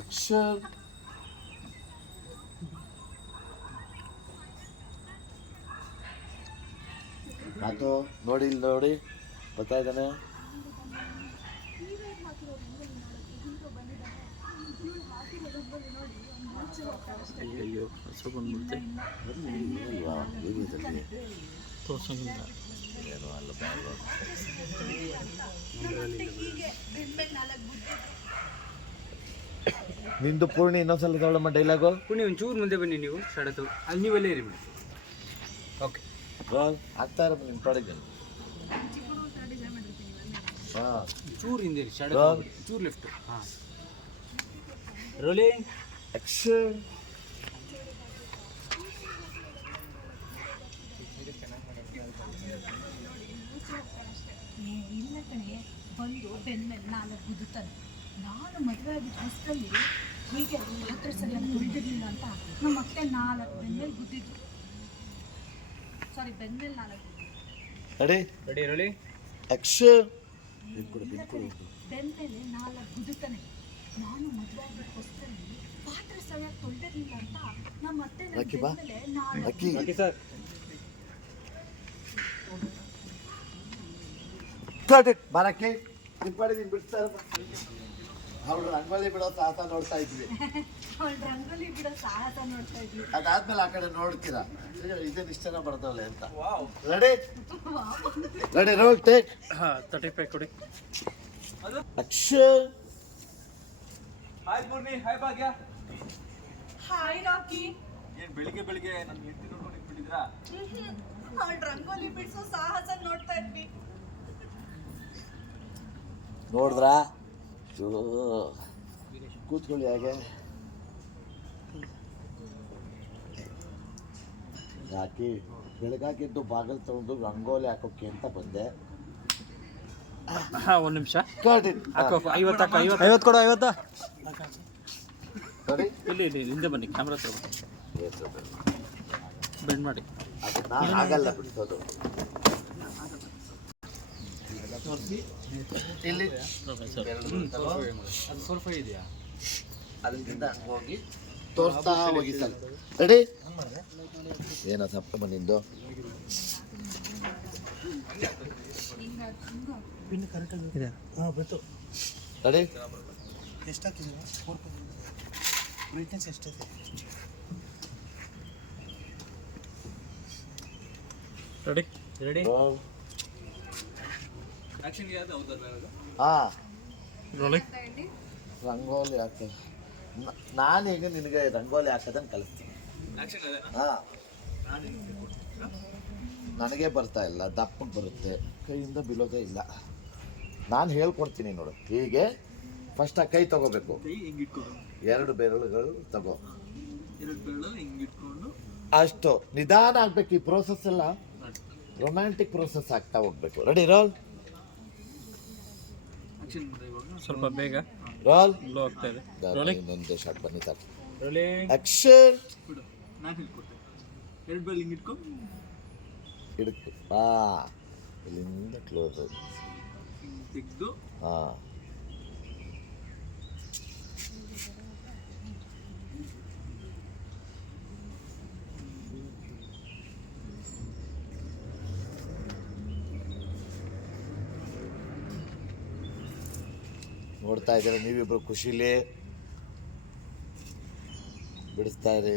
ಅಕ್ಷರ್ ಅದು ನೋಡಿ ಇಲ್ಲಿ ನೋಡಿ ಬರ್ತಾ ಇದ್ದಾನೆ. ಅಯ್ಯೋ ಹಸು ಬಂದ್ಬಿಡ್ತೆ ತೋರ್ಸಂಗಿಲ್ಲ. ಏನೋ ಅಲ್ಲ ಬ್ಯಾಡ. ನಿಂದು ಪೂರ್ಣಿ ಇನ್ನೊಂದ್ಸಲ ತಗೊಳ್ಳಮ್ಮ ಡೈಲಾಗು. ಪುಣ್ಯ ಒಂಚೂರು ಮುಂದೆ ಬನ್ನಿ ನೀವು ಸಡತು ಅಲ್ಲಿ ನೀವಲ್ಲೇ ಇರಿ ಮೇಡಮ್. ಓಕೆ ಆಗ್ತಾ ಇರೋ ನಿಮ್ಮ ಪ್ರಾಡಕ್ಟ್. ಹಾಂ ಚೂರು ಹಿಂದೆ ಇರಿ ಸಡತು ಚೂರು ಲೆಫ್ಟ್. ಹಾಂ ರೋಲಿಂಗ್ ಆಕ್ಷನ್. ಇಲ್ಲ ಕಣೆ, ಬಂದು ಬೆನ್ಮೇಲೆ 4 ಗುದ್ದುತ್ತಾನೆ. ನಾನು ಮದುವೆ ಆಗಿದ್ದ ಹೊಸದಲ್ಲಿ ಹೀಗೆ ಹತ್ರ ಸರಿಯಾಗಿ ತುಳಿದಿರಲಿಲ್ಲ ಅಂತ ನಮ್ಮ ಅತ್ತೆ 4 ಬೆನ್ಮೇಲೆ ಗುದ್ದಿದ್ರು. ಸಾರಿ, ಬೆನ್ಮೇಲೆ 4 ರೆಡಿ ರೆಡಿ ರೋಲಿ ಆಕ್ಷನ್. ಬೆನ್ಮೇಲೆ 4 ಗುದ್ದುತ್ತಾನೆ. ನಾನು ಮದುವೆ ಆಗಿದ್ದ ಹೊಸದಲ್ಲಿ ಪಾತ್ರೆ ಸರಿಯಾಗಿ ತೊಳೆದಿರಲಿಲ್ಲ ಅಂತ ನಮ್ಮ ಅತ್ತೆ ಅಕ್ಕಿ ಬಾ. ಬೆನ್ಮೇಲೆ 4 ಅಕ್ಕಿ ಓಕೆ ಸರ್. ಕಟ್ ಇಟ್ ಬರಕ್ಕೆ ನಿಂಪಾಡಿದೀನಿ ಬಿಡ್ತಾ ಅವ್ರು ರಂಗೋಲಿ ಬಿಡೋ ಸಾಹಸ ನೋಡ್ತಾ ಇದ್ವಿ. ಅವಳು ರಂಗೋಲಿ ಬಿಡೋ ಸಾಹಸ ನೋಡ್ತಾ ಇದ್ವಿ. ಅದಾದ್ಮೇಲೆ ಆ ಕಡೆ ನೋಡ್ತೀರಾ ಇದೇನು ಇಷ್ಟ ಜನ ಬರ್ತವಲ್ಲ ಅಂತ. Ready ready roll take. ಹಾಂ 35 ಕೊಡಿ. Action. Hi Poorni, hi Bhagya. Hi Rocky. ಏನ್ ಬೆಳಿಗ್ಗೆ ಬೆಳಿಗ್ಗೆ ನನ್ನ ಹೆಂಡತಿ ನೋಡ್ಕೊಂಡು ಬಿಟ್ಟಿದ್ರಾ? ಅವಳು ರಂಗೋಲಿ ಬಿಡಿಸೋ ಸಾಹಸ ನೋಡ್ತಾ ಇದ್ವಿ. ನೋಡಿದ್ರಾ? ಕೂತ್ಕೊಳ್ಳಿ ಹಾಗೆ. ಯಾಕೆ ಬೆಳಗಾಗಿದ್ದು ಬಾಗಿಲು ತಗೊಂಡು ರಂಗೋಲಿ ಹಾಕೋಕೆ ಅಂತ ಬಂದೆ. ಹಾಂ ಒಂದು ನಿಮಿಷ ಕಟ್ ಇಟ್. ಹಾಕೋ 50 ಹಾಕೋ 50 ಕೊಡು 50. ರೆಡಿ ಇಲ್ಲಿ ಇಲ್ಲಿ ಹಿಂದೆ ಬನ್ನಿ ಕ್ಯಾಮ್ರಾ ಹತ್ರ ಬೆಂಡ್ ಮಾಡಿ. ಅದು ನಾನು ಆಗಲ್ಲ ಬಿಡ್ಸೋದು. ಇಲ್ಲಿ ಸರ್ ಅದು ಸ್ವಲ್ಪ ಇದೆಯಾ ಅಲ್ಲಿಂದ ಹಂಗೆ ಹೋಗಿ ತೋರಿಸ್ತಾ ಹೋಗಿ ಸರ್. ರೆಡಿ ಏನೋ ಸಪ್ತ ಬಂದಿದ್ದು. ಇದೆ ಹಾಂ ಬಂತು. ರೆಡಿ ರೆಡಿ ರೆಡಿ ಆಕ್ಷನ್ ಯಾವ್ದು ಹೌದಲ್ಲ? ಹಾಂ ರೋಲಿಂಗ್. ರಂಗೋಲಿ ಹಾಕಿ ನಾನೀಗ ನಿನಗೆ ರಂಗೋಲಿ ಹಾಕೋದನ್ನು ಕಲಿಸ್ತೀನಿ. ಆಕ್ಷನ್ ಅದೇ. ಹಾಂ ನನಗೆ ಬರ್ತಾ ಇಲ್ಲ, ದಪ್ಪಕ್ಕೆ ಬರುತ್ತೆ, ಕೈಯಿಂದ ಬೀಳೋದೇ ಇಲ್ಲ. ನಾನು ಹೇಳ್ಕೊಡ್ತೀನಿ ನೋಡು. ಹೀಗೆ ಫಸ್ಟ್ ಆ ಕೈ ತಗೋಬೇಕು, ಕೈ ಹಿಂಗ್ ಇಟ್ಕೊಂಡು 2 ಬೆರಳುಗಳು ತಗೋ, 2 ಬೆರಳು ಹಿಂಗ್ ಇಟ್ಕೊಂಡು ಅಷ್ಟು ನಿಧಾನ ಆಗ್ಬೇಕು. ಈ ಪ್ರೋಸೆಸ್ ಎಲ್ಲ ರೊಮ್ಯಾಂಟಿಕ್ ಪ್ರೋಸೆಸ್ ಆಗ್ತಾ ಹೋಗ್ಬೇಕು. Ready roll. ಆಕ್ಷನ್ ಮುಂದೆ ಇವಾಗ ಸ್ವಲ್ಪ ಬೇಗ ರೋಲ್. ಗ್ಲೋ ಆಗ್ತಾ ಇದೆ. ರೋಲಿಂಗ್ ಇನ್ನೊಂದು ಶಾಟ್ ಬನ್ನಿ ಸರ್. Rolling action. ಬಿಡು, ನಾನು ಹೇಳ್ಕೊಡ್ತೇನೆ. 2 ಬೆರಳು ಹಿಂಗ್ ಇಟ್ಕೊಂಡು ಹಿಡ್ಕು. ಹಾಂ ಇಲ್ಲಿಂದ ಕ್ಲೋಸ್. ಹಿಂಗ್ ತೆಗೆದು ಹಾಂ ನೋಡ್ತಾ ಇದ್ದೀರ ನೀವಿಬ್ರು ಖುಷಿಲಿ ಬಿಡಿಸ್ತಾ ಇರಿ.